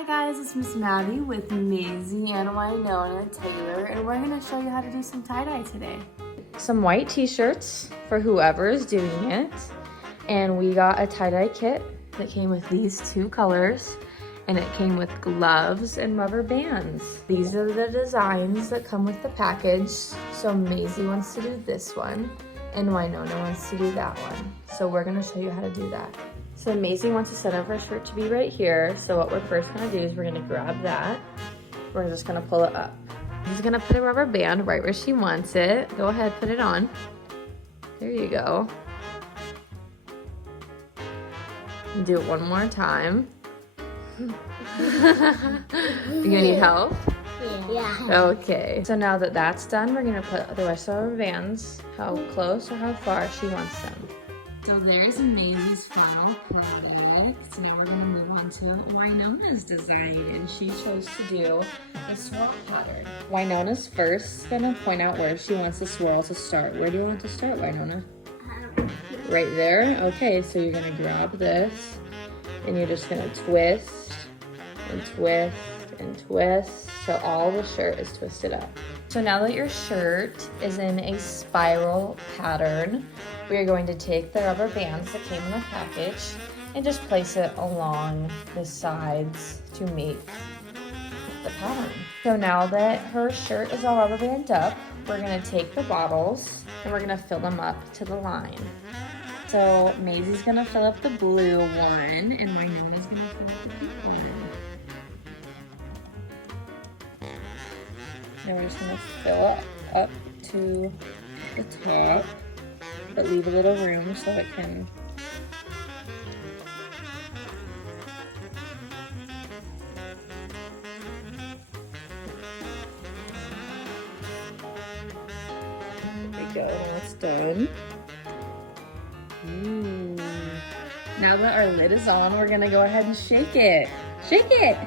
Hi guys, it's Miss Maddie with Maisie and Winona Taylor, and we're going to show you how to do some tie-dye today. Some white t-shirts for whoever is doing it. And we got a tie-dye kit that came with these two colors, and it came with gloves and rubber bands. These are the designs that come with the package. So Maisie wants to do this one, and Winona wants to do that one. So we're gonna show you how to do that. So Maisie wants the center of her shirt to be right here. So what we're first gonna do is we're gonna grab that. We're just gonna pull it up. She's gonna put a rubber band right where she wants it. Go ahead, put it on. There you go. Do it one more time. You need help? Yeah. Okay. So now that that's done, we're gonna put the rest of our bands how close or how far she wants them. So there's Maisie's final product. Now we're gonna move on to Winona's design, and she chose to do the swirl pattern. Winona's first gonna point out where she wants the swirl to start. Where do you want to start, Winona? Right there? Okay, so you're gonna grab this, and you're just gonna twist and twist and twist, so all the shirt is twisted up. So now that your shirt is in a spiral pattern, we are going to take the rubber bands that came in the package and just place it along the sides to make the pattern. So now that her shirt is all rubber banded up, we're gonna take the bottles and we're gonna fill them up to the line. So Maisie's gonna fill up the blue one, and Winona's gonna fill up the pink one. Now we're just gonna fill it up to the top, but leave a little room so it can there we go, that's done. Ooh. Now that our lid is on, we're gonna go ahead and shake it. Shake it!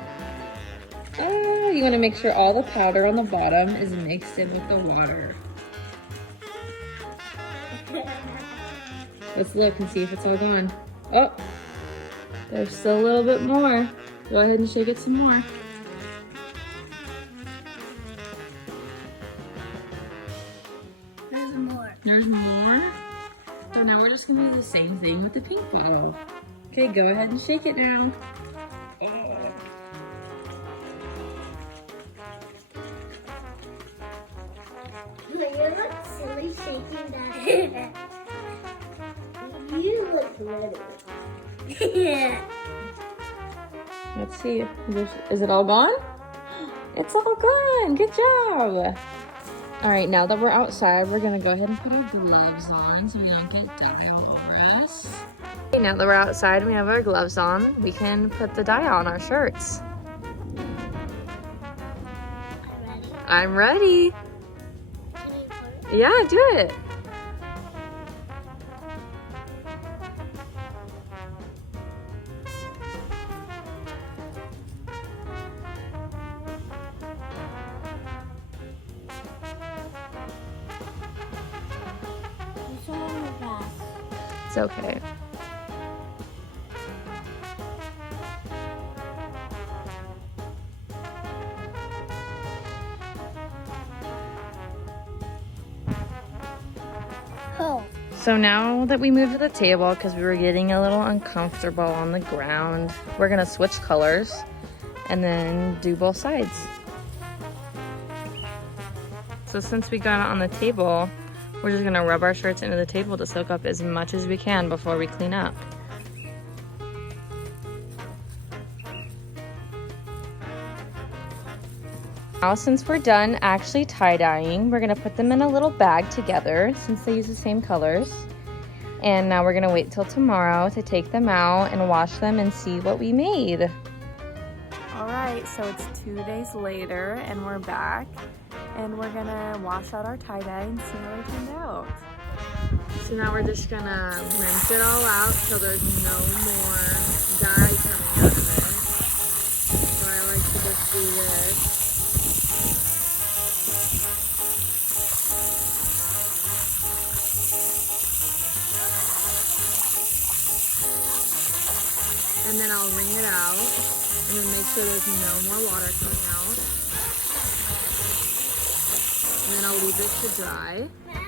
Oh, you wanna make sure all the powder on the bottom is mixed in with the water. Let's look and see if it's all gone. Oh, there's still a little bit more. Go ahead and shake it some more. There's more. There's more? So now we're just gonna do the same thing with the pink bottle. Okay, go ahead and shake it now. You look silly shaking that. You look little. Yeah. Let's see. Is it all gone? It's all gone. Good job. All right, now that we're outside, we're gonna go ahead and put our gloves on so we don't get dye all over us. Okay, now that we're outside and we have our gloves on, we can put the dye on our shirts. I'm ready. Can you put it? Yeah, do it. It's all on the back. It's okay. Oh. So now that we moved to the table, because we were getting a little uncomfortable on the ground, we're gonna switch colors and then do both sides. So since we got it on the table, we're just gonna rub our shirts into the table to soak up as much as we can before we clean up. Now since we're done actually tie-dyeing, we're gonna put them in a little bag together since they use the same colors. And now we're gonna wait till tomorrow to take them out and wash them and see what we made. Alright, so it's 2 days later and we're back. And we're gonna wash out our tie-dye and see how it turned out. So now we're just gonna rinse it all out so there's no more dye coming out of it. So I like to just do this. And then I'll wring it out And then make sure there's no more water coming out. And then I'll leave it to dry.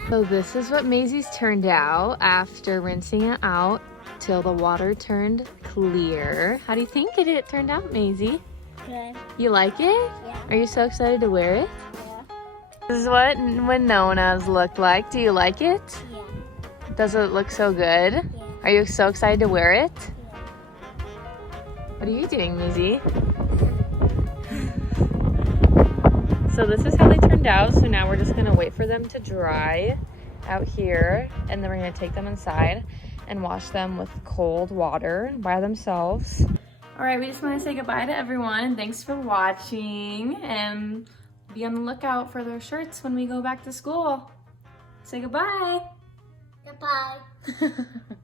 So this is what Maisie's turned out after rinsing it out till the water turned clear. How do you think it turned out, Maisie? Good. You like it? Yeah. Are you so excited to wear it? Yeah. This is what Winona's look like. Do you like it? Yeah. Does it look so good? Yeah. Are you so excited to wear it? Yeah. What are you doing, Maisie? So this is how they turned out. So now we're just gonna wait for them to dry out here, and then we're gonna take them inside and wash them with cold water by themselves. All right, we just want to say goodbye to everyone. Thanks for watching, and be on the lookout for their shirts when we go back to school. Say goodbye. Goodbye.